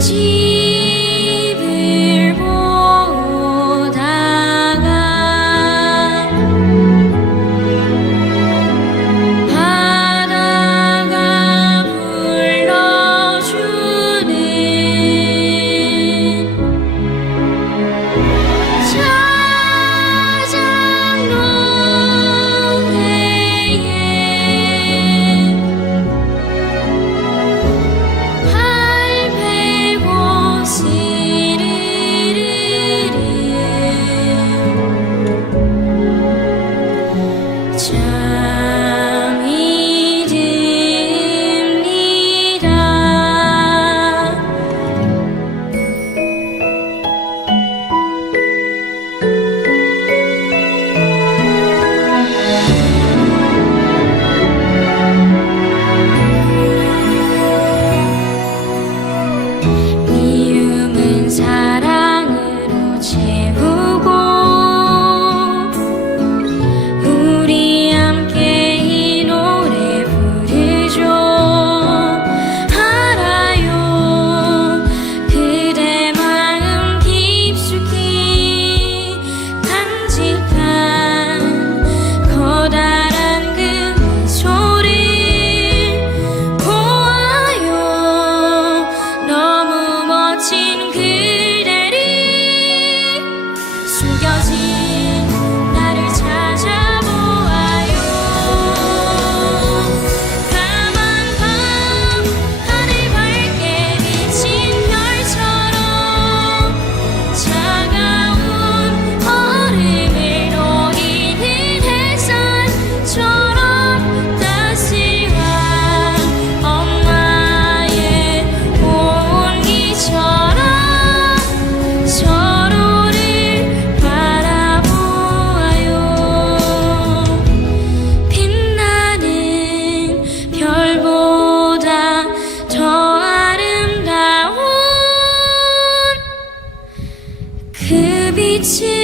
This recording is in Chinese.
今 triste.